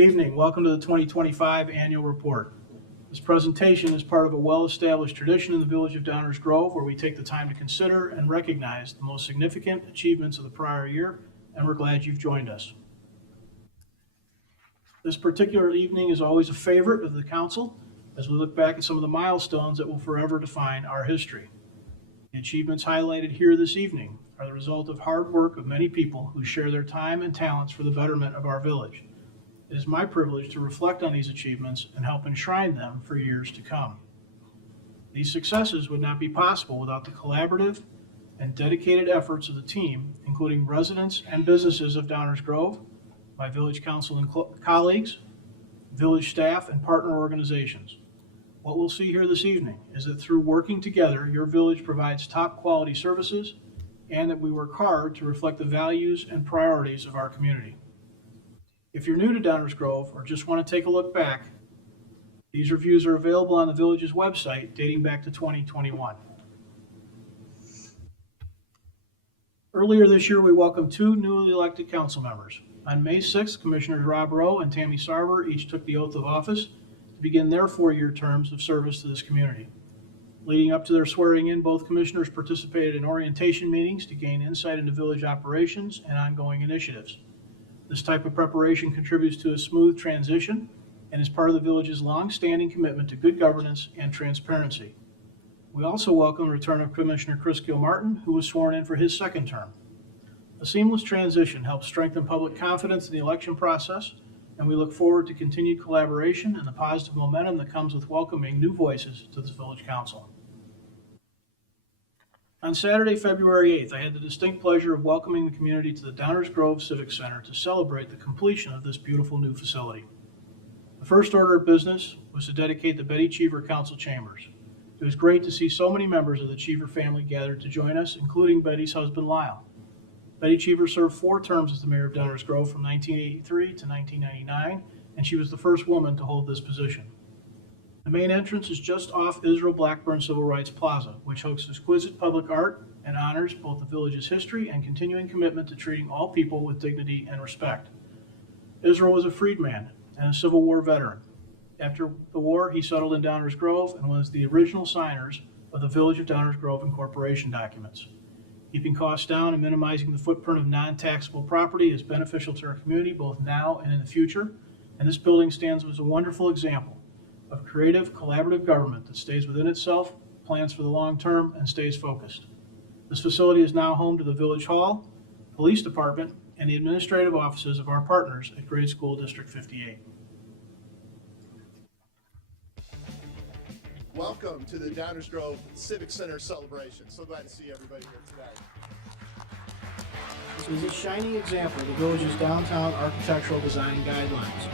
Good evening. Welcome to the 2025 Annual Report. This presentation is part of a well-established tradition in the Village of Downers Grove where we take the time to consider and recognize the most significant achievements of the prior year, and we're glad you've joined us. This particular evening is always a favorite of the council as we look back at some of the milestones that will forever define our history. The achievements highlighted here this evening are the result of hard work of many people who share their time and talents for the betterment of our village. It is my privilege to reflect on these achievements and help enshrine them for years to come. These successes would not be possible without the collaborative and dedicated efforts of the team, including residents and businesses of Downers Grove, my village council and colleagues, village staff, and partner organizations. What we'll see here this evening is that through working together, your village provides top quality services and that we work hard to reflect the values and priorities of our community. If you're new to Downers Grove or just want to take a look back, these reviews are available on the village's website dating back to 2021. Earlier this year, we welcomed two newly elected council members. On May 6th, Commissioners Rob Rowe and Tammy Sarver each took the oath of office to begin their 4-year terms of service to this community. Leading up to their swearing in, both commissioners participated in orientation meetings to gain insight into village operations and ongoing initiatives. This type of preparation contributes to a smooth transition and is part of the village's long-standing commitment to good governance and transparency. We also welcome the return of Commissioner Chris Gilmartin, who was sworn in for his second term. A seamless transition helps strengthen public confidence in the election process, and we look forward to continued collaboration and the positive momentum that comes with welcoming new voices to this village council. On Saturday, February 8th, I had the distinct pleasure of welcoming the community to the Downers Grove Civic Center to celebrate the completion of this beautiful new facility. The first order of business was to dedicate the Betty Cheever Council Chambers. It was great to see so many members of the Cheever family gathered to join us, including Betty's husband, Lyle. Betty Cheever served 4 terms as the mayor of Downers Grove from 1983 to 1999, and she was the first woman to hold this position. The main entrance is just off Israel Blackburn Civil Rights Plaza, which hosts exquisite public art and honors both the village's history and continuing commitment to treating all people with dignity and respect. Israel was a freedman and a Civil War veteran. After the war, he settled in Downers Grove and was the original signers of the Village of Downers Grove incorporation documents. Keeping costs down and minimizing the footprint of non-taxable property is beneficial to our community both now and in the future, and this building stands as a wonderful example of creative, collaborative government that stays within itself, plans for the long term, and stays focused. This facility is now home to the Village Hall, Police Department, and the administrative offices of our partners at Grade School District 58. Welcome to the Downers Grove Civic Center celebration. So glad to see everybody here today. This is a shining example of the village's downtown architectural design guidelines.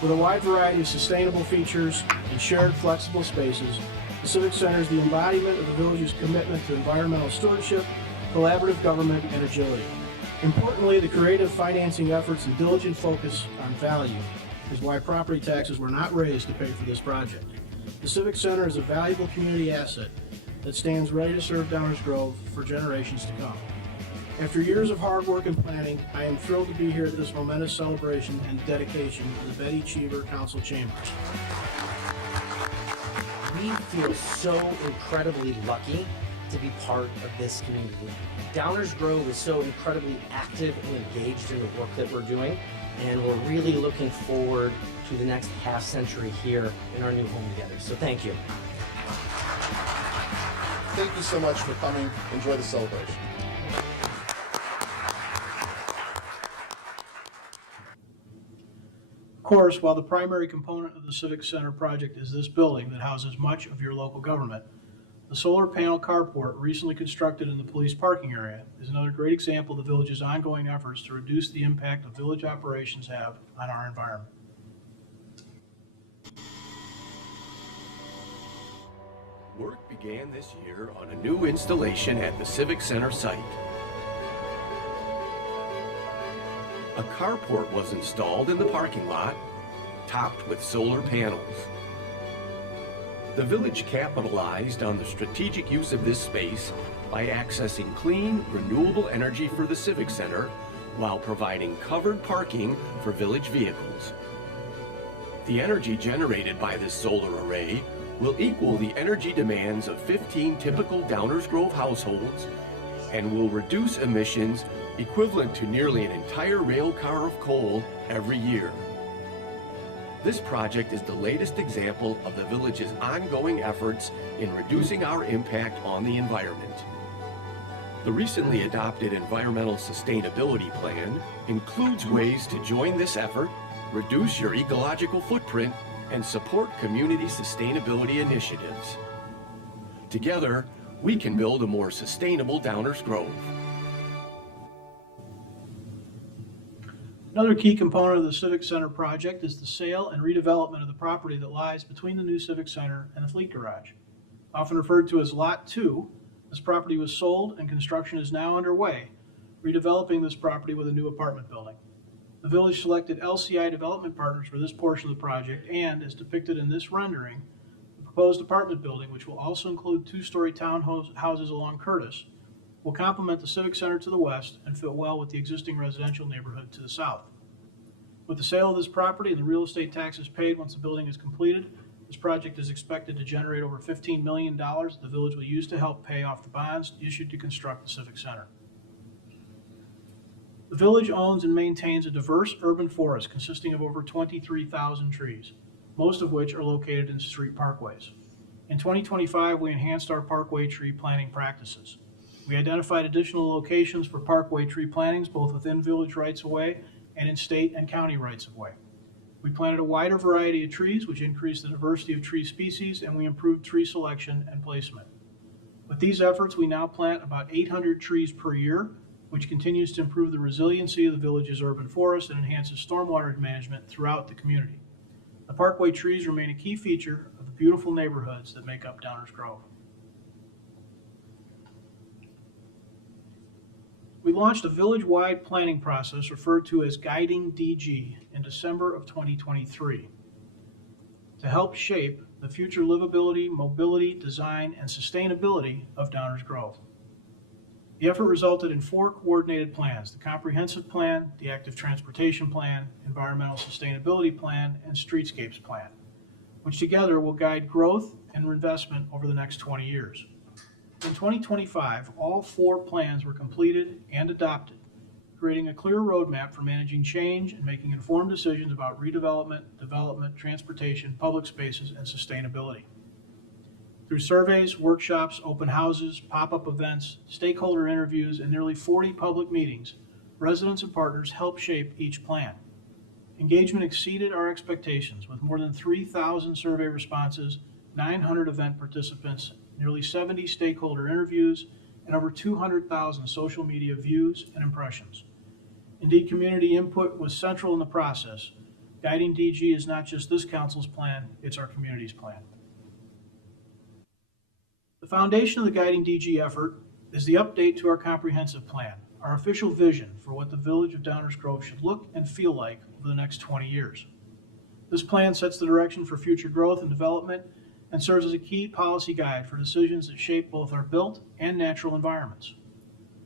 With a wide variety of sustainable features and shared flexible spaces, the Civic Center is the embodiment of the village's commitment to environmental stewardship, collaborative government, and agility. Importantly, the creative financing efforts and diligent focus on value is why property taxes were not raised to pay for this project. The Civic Center is a valuable community asset that stands ready to serve Downers Grove for generations to come. After years of hard work and planning, I am thrilled to be here at this momentous celebration and dedication of the Betty Cheever Council Chambers. We feel so incredibly lucky to be part of this community. Downers Grove is so incredibly active and engaged in the work that we're doing, and we're really looking forward to the next half century here in our new home together. So thank you. Thank you so much for coming. Enjoy the celebration. Of course, while the primary component of the Civic Center project is this building that houses much of your local government, the solar panel carport recently constructed in the police parking area is another great example of the village's ongoing efforts to reduce the impact of village operations have on our environment. Work began this year on a new installation at the Civic Center site. A carport was installed in the parking lot, topped with solar panels. The village capitalized on the strategic use of this space by accessing clean, renewable energy for the Civic Center while providing covered parking for village vehicles. The energy generated by this solar array will equal the energy demands of 15 typical Downers Grove households and will reduce emissions equivalent to nearly an entire rail car of coal every year. This project is the latest example of the village's ongoing efforts in reducing our impact on the environment. The recently adopted Environmental Sustainability Plan includes ways to join this effort, reduce your ecological footprint, and support community sustainability initiatives. Together, we can build a more sustainable Downers Grove. Another key component of the Civic Center project is the sale and redevelopment of the property that lies between the new Civic Center and the Fleet Garage. Often referred to as Lot 2, this property was sold and construction is now underway, redeveloping this property with a new apartment building. The village selected LCI Development Partners for this portion of the project and, as depicted in this rendering, the proposed apartment building, which will also include two-story townhouses along Curtis, will complement the Civic Center to the west and fit well with the existing residential neighborhood to the south. With the sale of this property and the real estate taxes paid once the building is completed, this project is expected to generate over $15 million that the village will use to help pay off the bonds issued to construct the Civic Center. The village owns and maintains a diverse urban forest consisting of over 23,000 trees, most of which are located in street parkways. In 2025, we enhanced our parkway tree planting practices. We identified additional locations for parkway tree plantings both within village rights-of-way and in state and county rights-of-way. We planted a wider variety of trees, which increased the diversity of tree species, and we improved tree selection and placement. With these efforts, we now plant about 800 trees per year, which continues to improve the resiliency of the village's urban forest and enhances stormwater management throughout the community. The parkway trees remain a key feature of the beautiful neighborhoods that make up Downers Grove. We launched a village-wide planning process referred to as Guiding DG in December of 2023 to help shape the future livability, mobility, design, and sustainability of Downers Grove. The effort resulted in 4 coordinated plans: the Comprehensive Plan, the Active Transportation Plan, Environmental Sustainability Plan, and Streetscapes Plan, which together will guide growth and investment over the next 20 years. In 2025, all 4 plans were completed and adopted, creating a clear roadmap for managing change and making informed decisions about redevelopment, development, transportation, public spaces, and sustainability. Through surveys, workshops, open houses, pop-up events, stakeholder interviews, and nearly 40 public meetings, residents and partners helped shape each plan. Engagement exceeded our expectations with more than 3,000 survey responses, 900 event participants, nearly 70 stakeholder interviews, and over 200,000 social media views and impressions. Indeed, community input was central in the process. Guiding DG is not just this council's plan, it's our community's plan. The foundation of the Guiding DG effort is the update to our comprehensive plan, our official vision for what the village of Downers Grove should look and feel like over the next 20 years. This plan sets the direction for future growth and development and serves as a key policy guide for decisions that shape both our built and natural environments.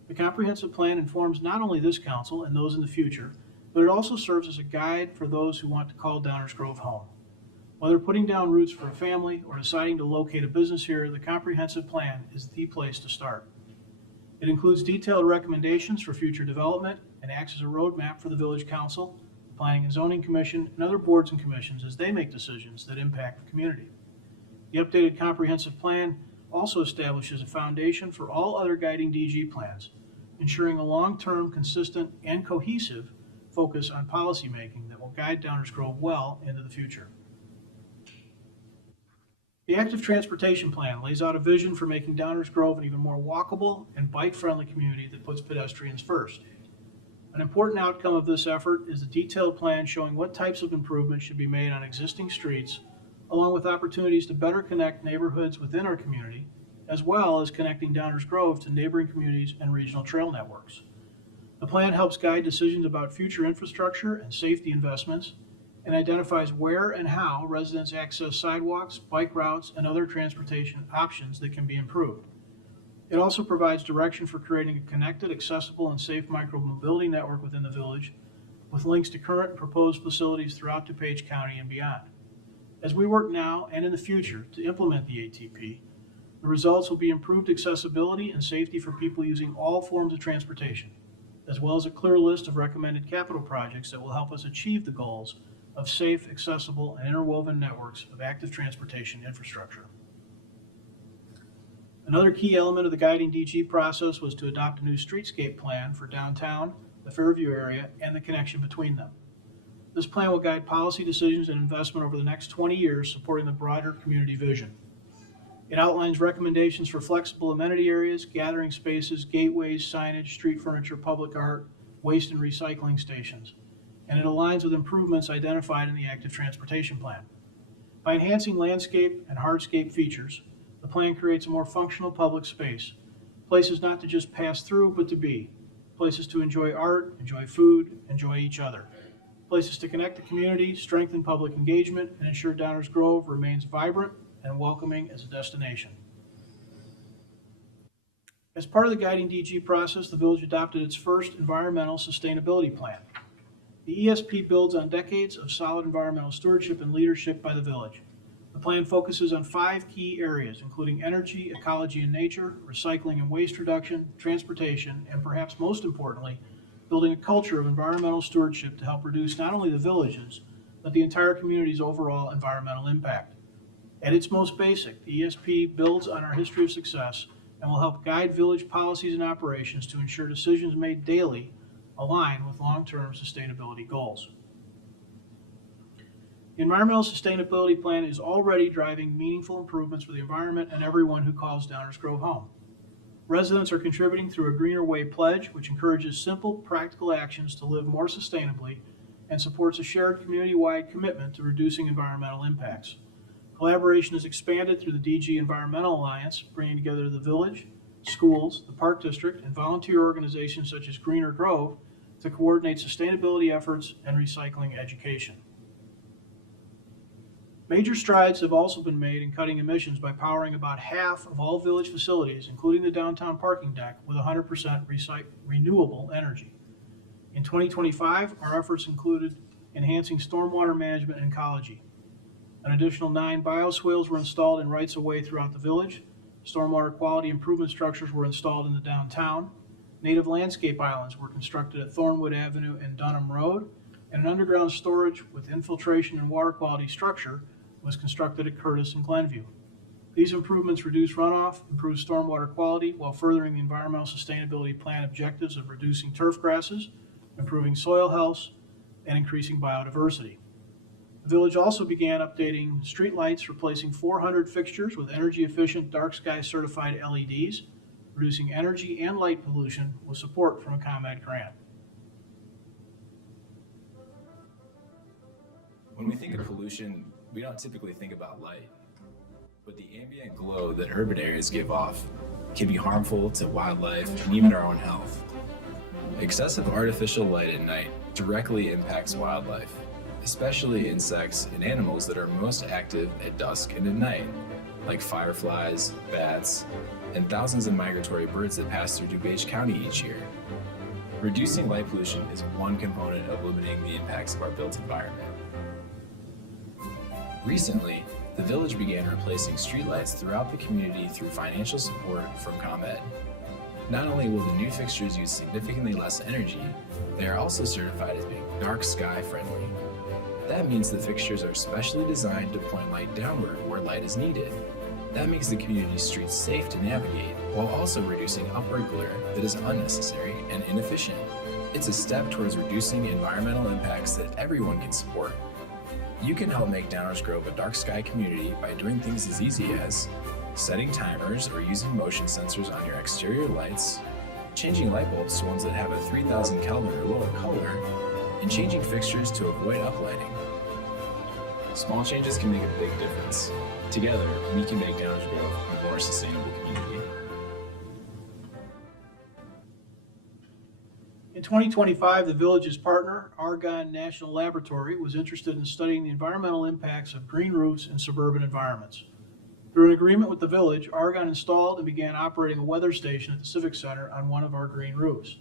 The comprehensive plan informs not only this council and those in the future, but it also serves as a guide for those who want to call Downers Grove home. Whether putting down roots for a family or deciding to locate a business here, the comprehensive plan is the place to start. It includes detailed recommendations for future development and acts as a roadmap for the Village Council, the Planning and Zoning Commission, and other boards and commissions as they make decisions that impact the community. The updated comprehensive plan also establishes a foundation for all other Guiding DG plans, ensuring a long-term, consistent, and cohesive focus on policymaking that will guide Downers Grove well into the future. The Active Transportation Plan lays out a vision for making Downers Grove an even more walkable and bike-friendly community that puts pedestrians first. An important outcome of this effort is the detailed plan showing what types of improvements should be made on existing streets, along with opportunities to better connect neighborhoods within our community, as well as connecting Downers Grove to neighboring communities and regional trail networks. The plan helps guide decisions about future infrastructure and safety investments, and identifies where and how residents access sidewalks, bike routes, and other transportation options that can be improved. It also provides direction for creating a connected, accessible, and safe micromobility network within the village with links to current and proposed facilities throughout DuPage County and beyond. As we work now and in the future to implement the ATP, the results will be improved accessibility and safety for people using all forms of transportation, as well as a clear list of recommended capital projects that will help us achieve the goals of safe, accessible, and interwoven networks of active transportation infrastructure. Another key element of the guiding DG process was to adopt a new streetscape plan for downtown, the Fairview area, and the connection between them. This plan will guide policy decisions and investment over the next 20 years, supporting the broader community vision. It outlines recommendations for flexible amenity areas, gathering spaces, gateways, signage, street furniture, public art, waste and recycling stations, and it aligns with improvements identified in the active transportation plan. By enhancing landscape and hardscape features, the plan creates a more functional public space, places not to just pass through, but to be, places to enjoy art, enjoy food, enjoy each other, places to connect the community, strengthen public engagement, and ensure Downers Grove remains vibrant and welcoming as a destination. As part of the guiding DG process, the village adopted its first environmental sustainability plan. The ESP builds on decades of solid environmental stewardship and leadership by the village. The plan focuses on 5 key areas, including energy, ecology and nature, recycling and waste reduction, transportation, and perhaps most importantly, building a culture of environmental stewardship to help reduce not only the village's, but the entire community's overall environmental impact. At its most basic, the ESP builds on our history of success and will help guide village policies and operations to ensure decisions made daily align with long-term sustainability goals. The Environmental Sustainability Plan is already driving meaningful improvements for the environment and everyone who calls Downers Grove home. Residents are contributing through a Greener Way pledge, which encourages simple, practical actions to live more sustainably and supports a shared community-wide commitment to reducing environmental impacts. Collaboration is expanded through the DG Environmental Alliance, bringing together the village, schools, the Park District, and volunteer organizations such as Greener Grove to coordinate sustainability efforts and recycling education. Major strides have also been made in cutting emissions by powering about half of all village facilities, including the downtown parking deck, with 100% renewable energy. In 2025, our efforts included enhancing stormwater management and ecology. An additional 9 bioswales were installed in rights-of-way throughout the village. Stormwater quality improvement structures were installed in the downtown. Native landscape islands were constructed at Thornwood Avenue and Dunham Road, and an underground storage with infiltration and water quality structure was constructed at Curtis and Glenview. These improvements reduce runoff, improve stormwater quality, while furthering the environmental sustainability plan objectives of reducing turf grasses, improving soil health, and increasing biodiversity. The village also began updating streetlights, replacing 400 fixtures with energy-efficient dark sky certified LEDs, reducing energy and light pollution with support from a ComEd grant. When we think of pollution, we don't typically think about light, but the ambient glow that urban areas give off can be harmful to wildlife and even our own health. Excessive artificial light at night directly impacts wildlife, especially insects and animals that are most active at dusk and at night, like fireflies, bats, and thousands of migratory birds that pass through DuPage County each year. Reducing light pollution is one component of limiting the impacts of our built environment. Recently, the village began replacing streetlights throughout the community through financial support from ComEd. Not only will the new fixtures use significantly less energy, they are also certified as being dark sky friendly. That means the fixtures are specially designed to point light downward where light is needed. That makes the community streets safe to navigate, while also reducing upward glare that is unnecessary and inefficient. It's a step towards reducing environmental impacts that everyone can support. You can help make Downers Grove a dark sky community by doing things as easy as setting timers or using motion sensors on your exterior lights, changing light bulbs to ones that have a 3000 Kelvin or lower color, and changing fixtures to avoid uplighting. Small changes can make a big difference. Together, we can make Downers Grove a more sustainable community. In 2025, the village's partner, Argonne National Laboratory, was interested in studying the environmental impacts of green roofs in suburban environments. Through an agreement with the village, Argonne installed and began operating a weather station at the Civic Center on one of our green roofs.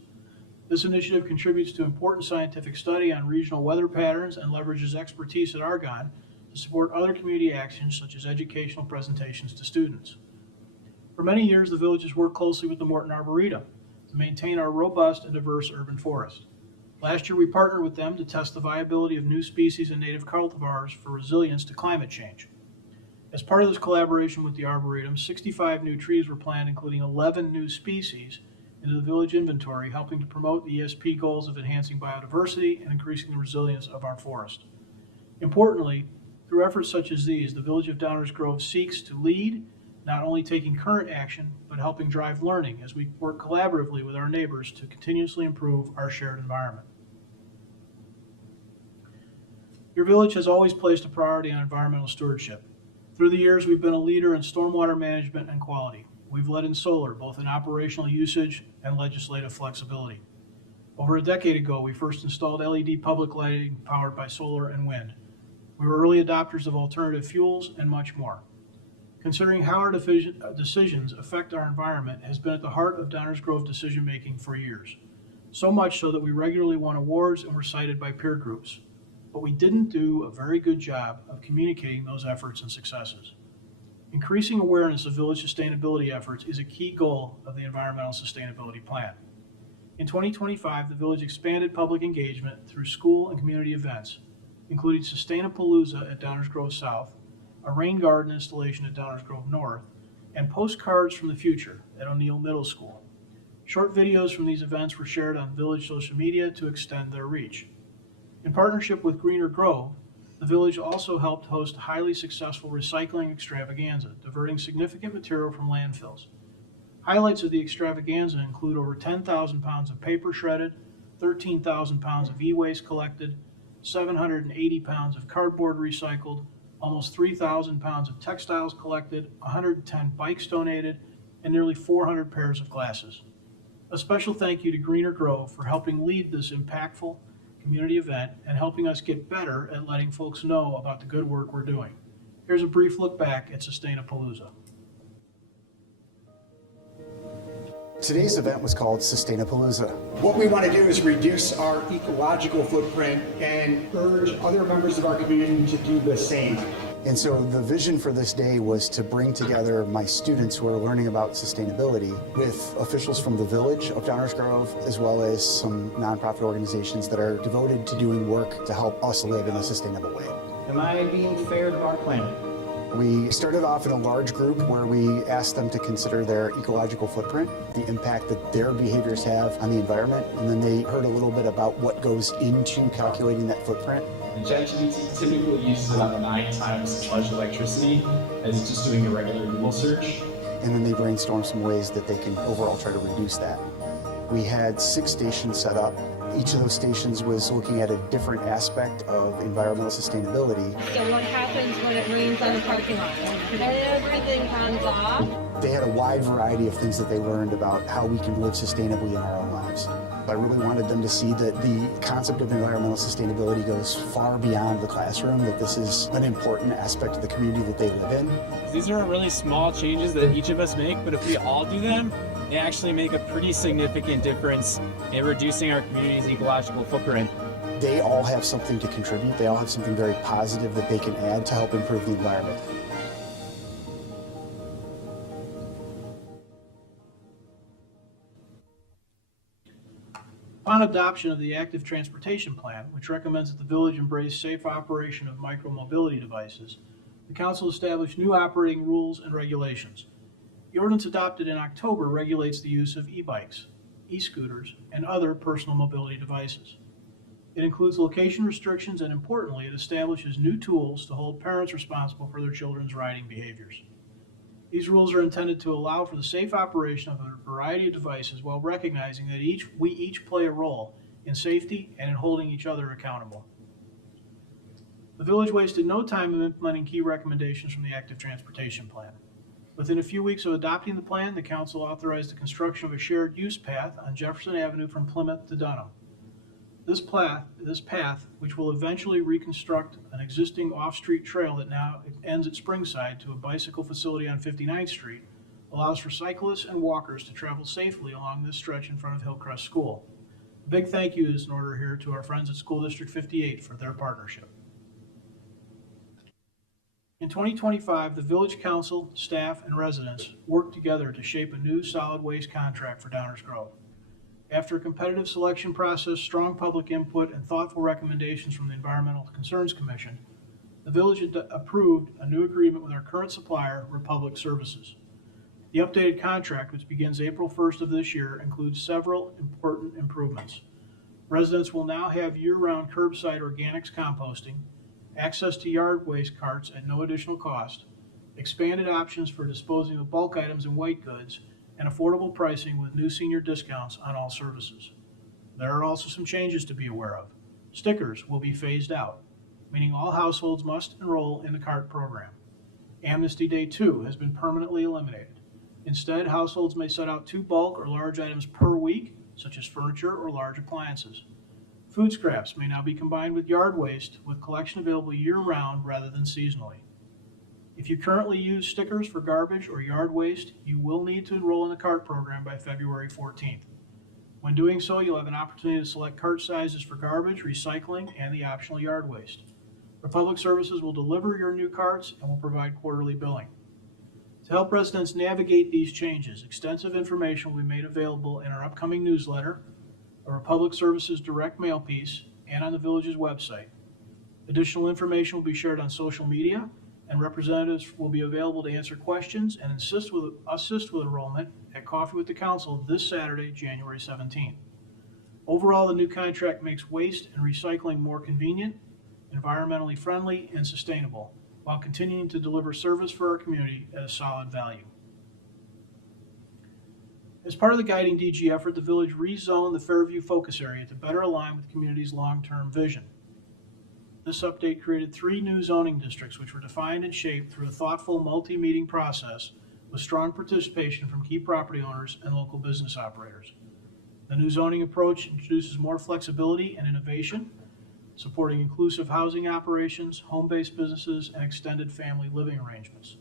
This initiative contributes to important scientific study on regional weather patterns and leverages expertise at Argonne to support other community actions such as educational presentations to students. For many years, the village has worked closely with the Morton Arboretum to maintain our robust and diverse urban forest. Last year, we partnered with them to test the viability of new species and native cultivars for resilience to climate change. As part of this collaboration with the Arboretum, 65 new trees were planted, including 11 new species, into the village inventory, helping to promote the ESP goals of enhancing biodiversity and increasing the resilience of our forest. Importantly, through efforts such as these, the Village of Downers Grove seeks to lead, not only taking current action, but helping drive learning as we work collaboratively with our neighbors to continuously improve our shared environment. Your village has always placed a priority on environmental stewardship. Through the years, we've been a leader in stormwater management and quality. We've led in solar, both in operational usage and legislative flexibility. Over a decade ago, we first installed LED public lighting powered by solar and wind. We were early adopters of alternative fuels and much more. Considering how our decisions affect our environment has been at the heart of Downers Grove decision-making for years. So much so that we regularly won awards and were cited by peer groups. But we didn't do a very good job of communicating those efforts and successes. Increasing awareness of village sustainability efforts is a key goal of the Environmental Sustainability Plan. In 2025, the village expanded public engagement through school and community events, including Sustainapalooza at Downers Grove South, a rain garden installation at Downers Grove North, and postcards from the future at O'Neill Middle School. Short videos from these events were shared on village social media to extend their reach. In partnership with Greener Grove, the village also helped host a highly successful recycling extravaganza, diverting significant material from landfills. Highlights of the extravaganza include over 10,000 pounds of paper shredded, 13,000 pounds of e-waste collected, 780 pounds of cardboard recycled, almost 3,000 pounds of textiles collected, 110 bikes donated, and nearly 400 pairs of glasses. A special thank you to Greener Grove for helping lead this impactful community event and helping us get better at letting folks know about the good work we're doing. Here's a brief look back at Sustainapalooza. Today's event was called Sustainapalooza. What we want to do is reduce our ecological footprint and urge other members of our community to do the same. And so the vision for this day was to bring together my students who are learning about sustainability with officials from the village of Downers Grove, as well as some nonprofit organizations that are devoted to doing work to help us live in a sustainable way. Am I being fair to our planet? We started off in a large group where we asked them to consider their ecological footprint, the impact that their behaviors have on the environment, and then they heard a little bit about what goes into calculating that footprint. And ChatGPT typically uses about 9 times as much electricity as just doing a regular Google search. And then they brainstorm some ways that they can overall try to reduce that. We had 6 stations set up. Each of those stations was looking at a different aspect of environmental sustainability. So what happens when it rains on the parking lot? Everything comes off. They had a wide variety of things that they learned about how we can live sustainably in our own lives. I really wanted them to see that the concept of environmental sustainability goes far beyond the classroom, that this is an important aspect of the community that they live in. These are really small changes that each of us make, but if we all do them, they actually make a pretty significant difference in reducing our community's ecological footprint. They all have something to contribute. They all have something very positive that they can add to help improve the environment. Upon adoption of the Active Transportation Plan, which recommends that the village embrace safe operation of micromobility devices, the council established new operating rules and regulations. The ordinance adopted in October regulates the use of e-bikes, e-scooters, and other personal mobility devices. It includes location restrictions and, importantly, it establishes new tools to hold parents responsible for their children's riding behaviors. These rules are intended to allow for the safe operation of a variety of devices while recognizing that we each play a role in safety and in holding each other accountable. The village wasted no time in implementing key recommendations from the Active Transportation Plan. Within a few weeks of adopting the plan, the council authorized the construction of a shared use path on Jefferson Avenue from Plymouth to Dunham. This path, which will eventually reconstruct an existing off-street trail that now ends at Springside to a bicycle facility on 59th Street, allows for cyclists and walkers to travel safely along this stretch in front of Hillcrest School. A big thank you is in order here to our friends at School District 58 for their partnership. In 2025, the Village Council, staff, and residents worked together to shape a new solid waste contract for Downers Grove. After a competitive selection process, strong public input, and thoughtful recommendations from the Environmental Concerns Commission, the village approved a new agreement with our current supplier, Republic Services. The updated contract, which begins April 1st of this year, includes several important improvements. Residents will now have year-round curbside organics composting, access to yard waste carts at no additional cost, expanded options for disposing of bulk items and white goods, and affordable pricing with new senior discounts on all services. There are also some changes to be aware of. Stickers will be phased out, meaning all households must enroll in the CART program. Amnesty Day 2 has been permanently eliminated. Instead, households may set out 2 bulk or large items per week, such as furniture or large appliances. Food scraps may now be combined with yard waste, with collection available year-round rather than seasonally. If you currently use stickers for garbage or yard waste, you will need to enroll in the CART program by February 14th. When doing so, you'll have an opportunity to select cart sizes for garbage, recycling, and the optional yard waste. Republic Services will deliver your new carts and will provide quarterly billing. To help residents navigate these changes, extensive information will be made available in our upcoming newsletter, a Republic Services direct mail piece, and on the village's website. Additional information will be shared on social media, and representatives will be available to answer questions and assist with enrollment at Coffee with the Council this Saturday, January 17th. Overall, the new contract makes waste and recycling more convenient, environmentally friendly, and sustainable, while continuing to deliver service for our community at a solid value. As part of the guiding DG effort, the village rezoned the Fairview focus area to better align with the community's long-term vision. This update created 3 new zoning districts, which were defined and shaped through a thoughtful multi-meeting process with strong participation from key property owners and local business operators. The new zoning approach introduces more flexibility and innovation, supporting inclusive housing operations, home-based businesses, and extended family living arrangements.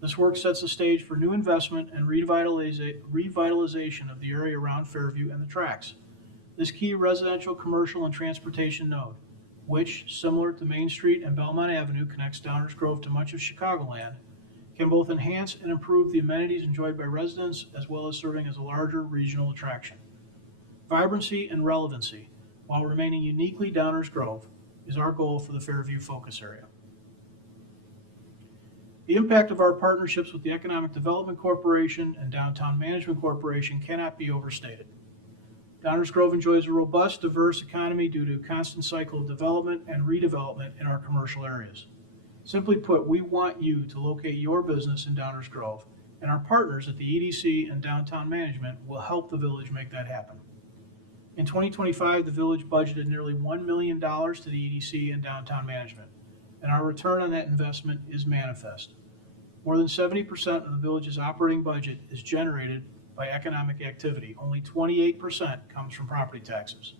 This work sets the stage for new investment and revitalization of the area around Fairview and the tracks. This key residential, commercial, and transportation node, which, similar to Main Street and Belmont Avenue, connects Downers Grove to much of Chicagoland, can both enhance and improve the amenities enjoyed by residents, as well as serving as a larger regional attraction. Vibrancy and relevancy, while remaining uniquely Downers Grove, is our goal for the Fairview focus area. The impact of our partnerships with the Economic Development Corporation and Downtown Management Corporation cannot be overstated. Downers Grove enjoys a robust, diverse economy due to a constant cycle of development and redevelopment in our commercial areas. Simply put, we want you to locate your business in Downers Grove, and our partners at the EDC and Downtown Management will help the village make that happen. In 2025, the village budgeted nearly $1 million to the EDC and Downtown Management, and our return on that investment is manifest. More than 70% of the village's operating budget is generated by economic activity. Only 28% comes from property taxes.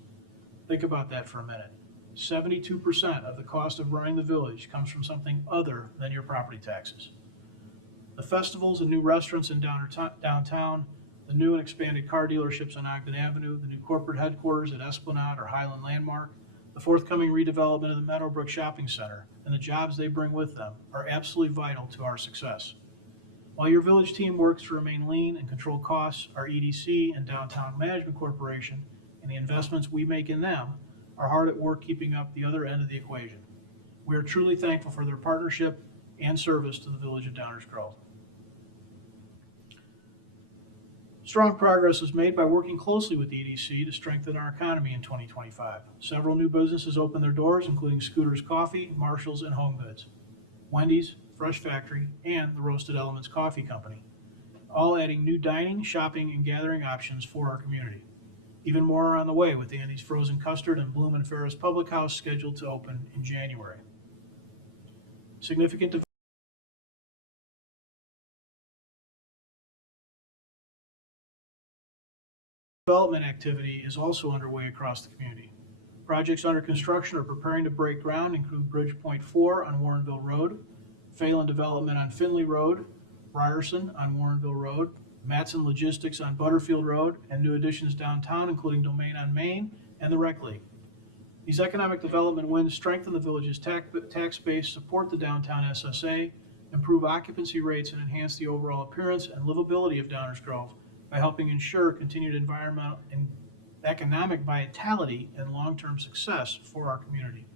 Think about that for a minute. 72% of the cost of running the village comes from something other than your property taxes. The festivals and new restaurants in downtown, the new and expanded car dealerships on Ogden Avenue, the new corporate headquarters at Esplanade or Highland Landmark, the forthcoming redevelopment of the Meadowbrook Shopping Center, and the jobs they bring with them are absolutely vital to our success. While your village team works to remain lean and control costs, our EDC and Downtown Management Corporation and the investments we make in them are hard at work keeping up the other end of the equation. We are truly thankful for their partnership and service to the village of Downers Grove. Strong progress was made by working closely with the EDC to strengthen our economy in 2025. Several new businesses opened their doors, including Scooter's Coffee, Marshall's, and Home Goods, Wendy's, Fresh Factory, and the Roasted Elements Coffee Company, all adding new dining, shopping, and gathering options for our community. Even more are on the way, with Andy's Frozen Custard and Bloom and Ferris Public House scheduled to open in January. Significant development activity is also underway across the community. Projects under construction or preparing to break ground include Bridgepoint 4 on Warrenville Road, Phelan Development on Finley Road, Ryerson on Warrenville Road, Matson Logistics on Butterfield Road, and new additions downtown, including Domain on Main and the Rec League. These economic development wins strengthen the village's tax base, support the downtown SSA, improve occupancy rates, and enhance the overall appearance and livability of Downers Grove by helping ensure continued environmental and economic vitality and long-term success for our community.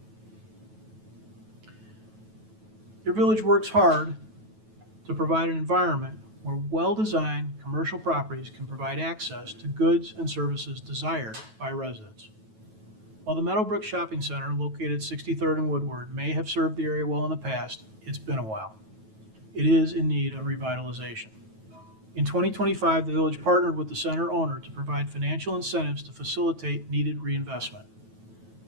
Your village works hard to provide an environment where well-designed commercial properties can provide access to goods and services desired by residents. While the Meadowbrook Shopping Center, located 63rd and Woodward, may have served the area well in the past, it's been a while. It is in need of revitalization. In 2025, the village partnered with the center owner to provide financial incentives to facilitate needed reinvestment.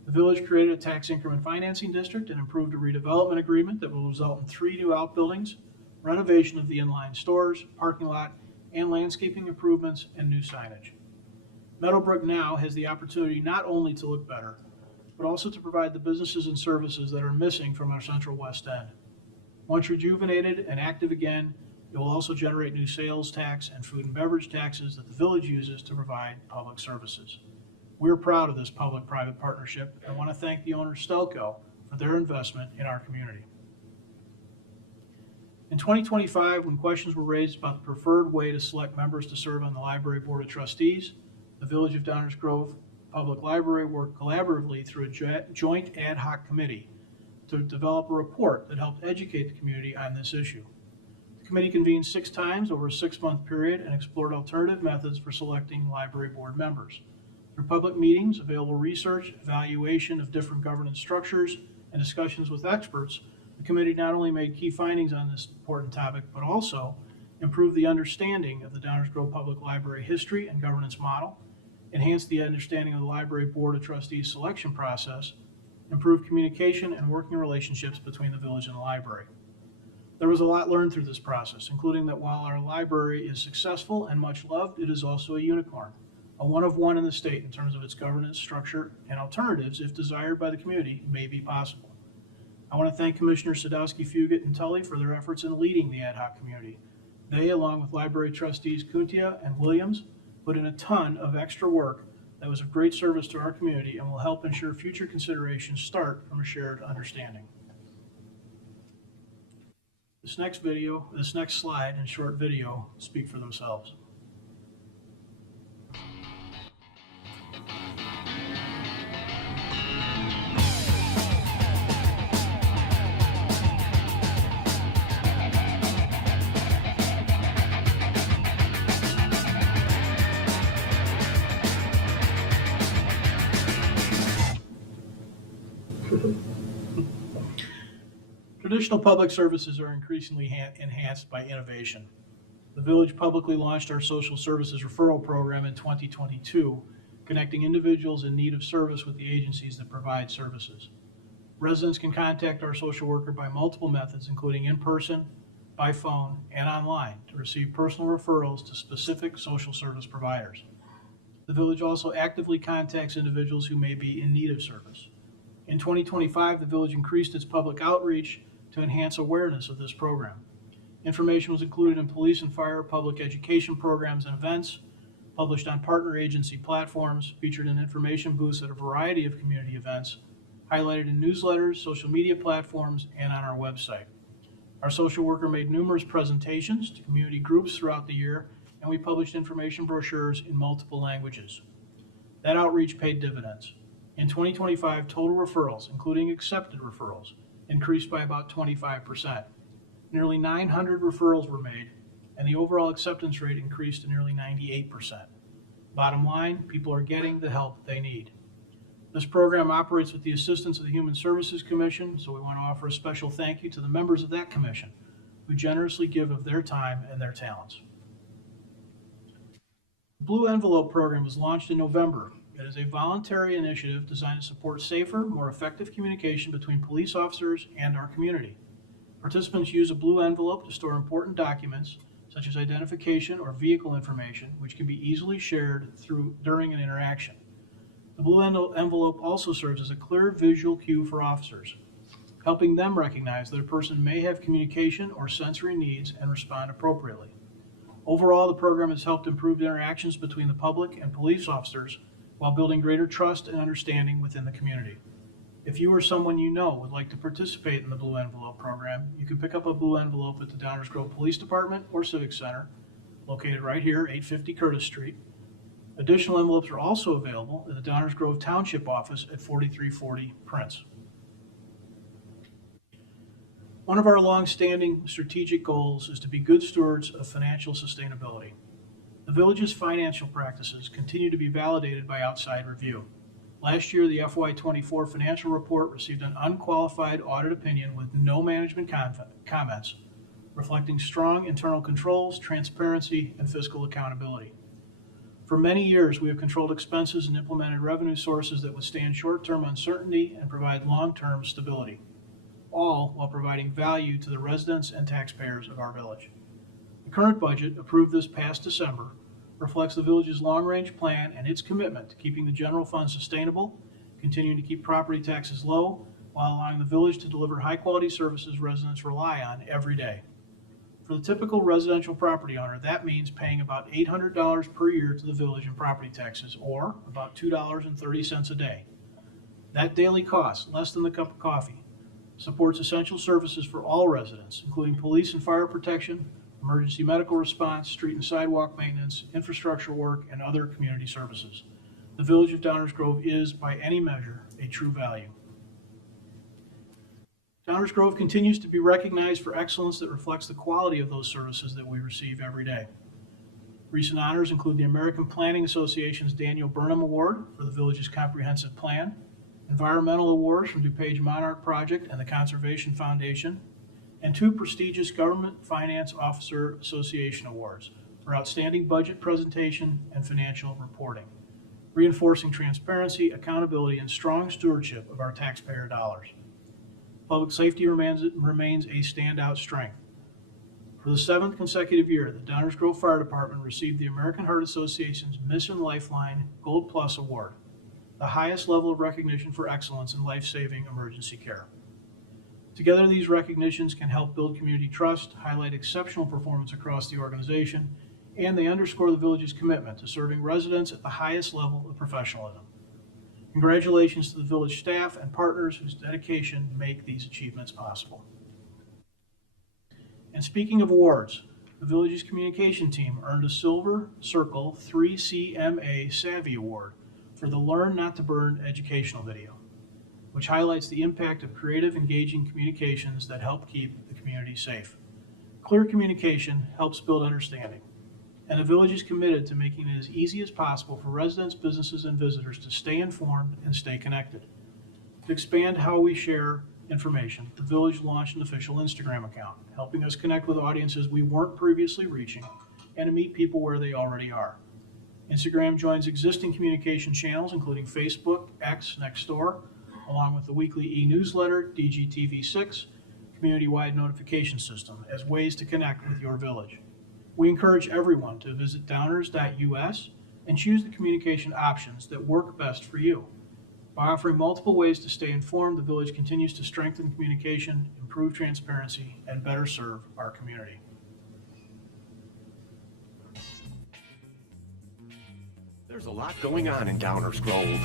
The village created a tax increment financing district and approved a redevelopment agreement that will result in 3 new outbuildings, renovation of the inline stores, parking lot, and landscaping improvements and new signage. Meadowbrook now has the opportunity not only to look better, but also to provide the businesses and services that are missing from our Central West End. Once rejuvenated and active again, it will also generate new sales tax and food and beverage taxes that the village uses to provide public services. We're proud of this public-private partnership and want to thank the owner Stelco for their investment in our community. In 2025, when questions were raised about the preferred way to select members to serve on the Library Board of Trustees, the Village of Downers Grove Public Library worked collaboratively through a joint ad hoc committee to develop a report that helped educate the community on this issue. The committee convened 6 times over a 6-month period and explored alternative methods for selecting library board members. Through public meetings, available research, evaluation of different governance structures, and discussions with experts, the committee not only made key findings on this important topic, but also improved the understanding of the Downers Grove Public Library history and governance model, enhanced the understanding of the Library Board of Trustees selection process, improved communication and working relationships between the village and the library. There was a lot learned through this process, including that while our library is successful and much loved, it is also a unicorn, a one of one in the state in terms of its governance structure, and alternatives, if desired by the community, may be possible. I want to thank Commissioners Sadowski, Fugit, and Tully for their efforts in leading the ad hoc community. They, along with library trustees Kuntia and Williams, put in a ton of extra work that was of great service to our community and will help ensure future considerations start from a shared understanding. This next slide and short video speak for themselves. Traditional public services are increasingly enhanced by innovation. The village publicly launched our social services referral program in 2022, connecting individuals in need of service with the agencies that provide services. Residents can contact our social worker by multiple methods, including in person, by phone, and online, to receive personal referrals to specific social service providers. The village also actively contacts individuals who may be in need of service. In 2025, the village increased its public outreach to enhance awareness of this program. Information was included in police and fire public education programs and events, published on partner agency platforms, featured in information booths at a variety of community events, highlighted in newsletters, social media platforms, and on our website. Our social worker made numerous presentations to community groups throughout the year, and we published information brochures in multiple languages. That outreach paid dividends. In 2025, total referrals, including accepted referrals, increased by about 25%. Nearly 900 referrals were made, and the overall acceptance rate increased to nearly 98%. Bottom line, people are getting the help they need. This program operates with the assistance of the Human Services Commission, so we want to offer a special thank you to the members of that commission who generously give of their time and their talents. The Blue Envelope program was launched in November. It is a voluntary initiative designed to support safer, more effective communication between police officers and our community. Participants use a blue envelope to store important documents, such as identification or vehicle information, which can be easily shared during an interaction. The blue envelope also serves as a clear visual cue for officers, helping them recognize that a person may have communication or sensory needs and respond appropriately. Overall, the program has helped improve interactions between the public and police officers while building greater trust and understanding within the community. If you or someone you know would like to participate in the Blue Envelope program, you can pick up a Blue Envelope at the Downers Grove Police Department or Civic Center, located right here, 850 Curtis Street. Additional envelopes are also available at the Downers Grove Township office at 4340 Prince. One of our long-standing strategic goals is to be good stewards of financial sustainability. The village's financial practices continue to be validated by outside review. Last year, the FY24 financial report received an unqualified audit opinion with no management comments, reflecting strong internal controls, transparency, and fiscal accountability. For many years, we have controlled expenses and implemented revenue sources that withstand short-term uncertainty and provide long-term stability, all while providing value to the residents and taxpayers of our village. The current budget, approved this past December, reflects the village's long-range plan and its commitment to keeping the general fund sustainable, continuing to keep property taxes low, while allowing the village to deliver high-quality services residents rely on every day. For the typical residential property owner, that means paying about $800 per year to the village in property taxes, or about $2.30 a day. That daily cost, less than the cup of coffee, supports essential services for all residents, including police and fire protection, emergency medical response, street and sidewalk maintenance, infrastructure work, and other community services. The Village of Downers Grove is, by any measure, a true value. Downers Grove continues to be recognized for excellence that reflects the quality of those services that we receive every day. Recent honors include the American Planning Association's Daniel Burnham Award for the village's comprehensive plan, environmental awards from DuPage Monarch Project and the Conservation Foundation, and 2 prestigious Government Finance Officer Association awards for outstanding budget presentation and financial reporting, reinforcing transparency, accountability, and strong stewardship of our taxpayer dollars. Public safety remains a standout strength. For the 7th consecutive year, the Downers Grove Fire Department received the American Heart Association's Mission Lifeline Gold Plus Award, the highest level of recognition for excellence in life-saving emergency care. Together, these recognitions can help build community trust, highlight exceptional performance across the organization, and they underscore the village's commitment to serving residents at the highest level of professionalism. Congratulations to the village staff and partners whose dedication make these achievements possible. And speaking of awards, the village's communication team earned a Silver Circle 3CMA Savvy Award for the Learn Not to Burn educational video, which highlights the impact of creative, engaging communications that help keep the community safe. Clear communication helps build understanding, and the village is committed to making it as easy as possible for residents, businesses, and visitors to stay informed and stay connected. To expand how we share information, the village launched an official Instagram account, helping us connect with audiences we weren't previously reaching and to meet people where they already are. Instagram joins existing communication channels, including Facebook, X, Nextdoor, along with the weekly e-newsletter, DGTV6, community-wide notification system, as ways to connect with your village. We encourage everyone to visit downers.us and choose the communication options that work best for you. By offering multiple ways to stay informed, the village continues to strengthen communication, improve transparency, and better serve our community. There's a lot going on in Downers Grove.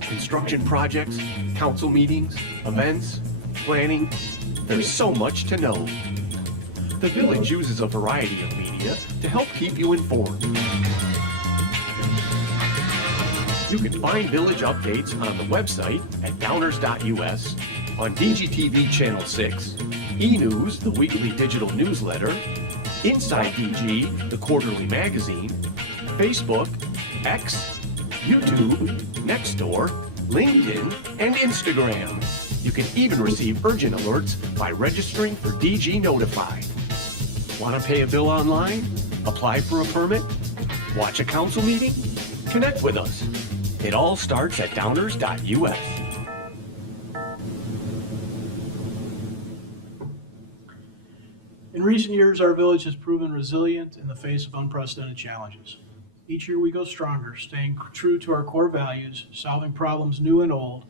Construction projects, council meetings, events, planning. There's so much to know. The village uses a variety of media to help keep you informed. You can find village updates on the website at downers.us, on DGTV Channel 6, E-News, the weekly digital newsletter, Inside DG, the quarterly magazine, Facebook, X, YouTube, Nextdoor, LinkedIn, and Instagram. You can even receive urgent alerts by registering for DG Notify. Want to pay a bill online? Apply for a permit? Watch a council meeting? Connect with us. It all starts at downers.us. In recent years, our village has proven resilient in the face of unprecedented challenges. Each year we go stronger, staying true to our core values, solving problems new and old,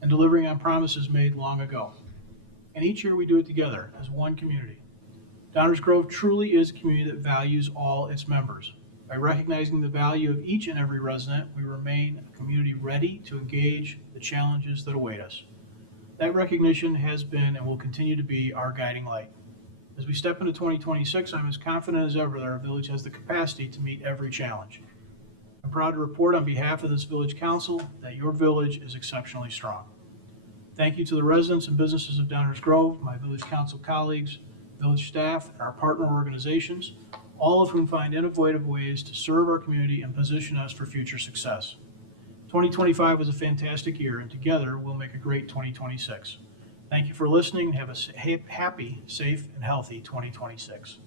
and delivering on promises made long ago. And each year we do it together as one community. Downers Grove truly is a community that values all its members. By recognizing the value of each and every resident, we remain a community ready to engage the challenges that await us. That recognition has been and will continue to be our guiding light. As we step into 2026, I'm as confident as ever that our village has the capacity to meet every challenge. I'm proud to report on behalf of this village council that your village is exceptionally strong. Thank you to the residents and businesses of Downers Grove, my village council colleagues, village staff, and our partner organizations, all of whom find innovative ways to serve our community and position us for future success. 2025 was a fantastic year, and together we'll make a great 2026. Thank you for listening, and have a happy, safe, and healthy 2026.